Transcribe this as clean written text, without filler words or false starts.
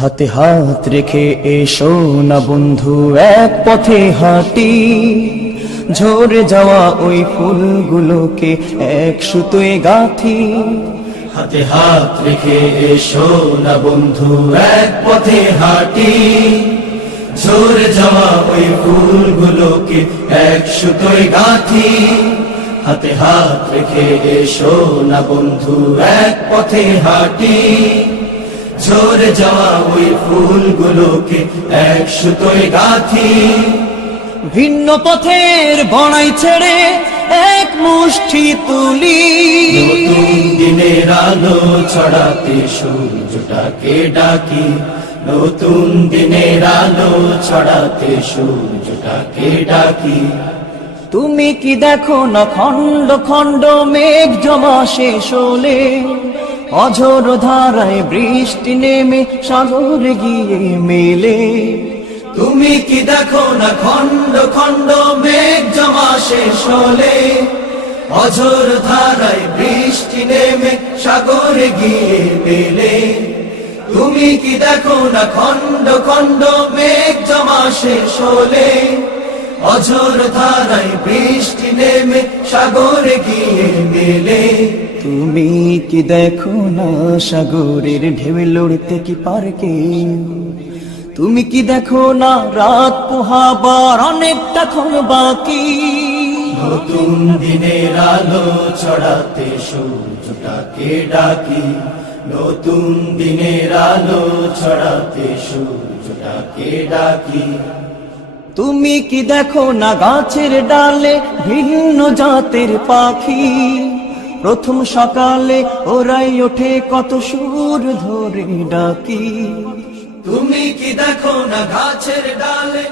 হাতে হাত রেখে এসো না বন্ধু, এক পথে হাঁটি। ঝরে যাওয়া ওই ফুলগুলোকে এক সুতোয় গাঁথি। হাতে হাত রেখে এসো না বন্ধু, এক পথে হাঁটি। ঝরে যাওয়া ওই ফুলগুলোকে এক সুতোয় গাঁথি। হাতে হাত রেখে এসো না বন্ধু, এক পথে হাঁটি। ঝরে যাওয়া ওই ফুলগুলোকে এক সুতোয় গাঁথি। ভিন্ন পথের বনাই ছেড়ে এক মুষ্টি তুলি। নতুন দিনের আলো ছড়াতে সূর্যটাকে ডাকি। নতুন দিনের আলো ছড়াতে সূর্যটাকে ডাকি। তুমি কি দেখো না খণ্ড খণ্ড মেঘ জমা শেষ হলে অঝোর ধারায় বৃষ্টি নেমে সাগরে গিয়ে মেলে। তুমি কি দেখো না খণ্ড খণ্ড মেঘ জমা শেষ হলে অঝোর ধারায় বৃষ্টি নেমে সাগরে গিয়ে মেলে। তুমি কি দেখো না খণ্ড খণ্ড মেঘ জমা শেষ হলে অঝোর ধারায় বৃষ্টি নেমে সাগরে গিয়ে মেলে। তুমি কি দেখো না সাগরের ঢেউ লড়তে কি পারে কেউ? তুমি কি দেখো না রাত পোহাবার অনেকটা ক্ষণ বাকি? নতুন দিনের আলো ছড়াতে সূর্যটাকে ডাকি। নতুন দিনের আলো ছড়াতে সূর্যটাকে ডাকি। তুমি কি দেখো না গাছের ডালে ভিন্ন জাতের পাখি? প্রথম সকালে ওরাই ওঠে কত সুর ধরে ডাকি। তুমি কি দেখো না গাছের ডালে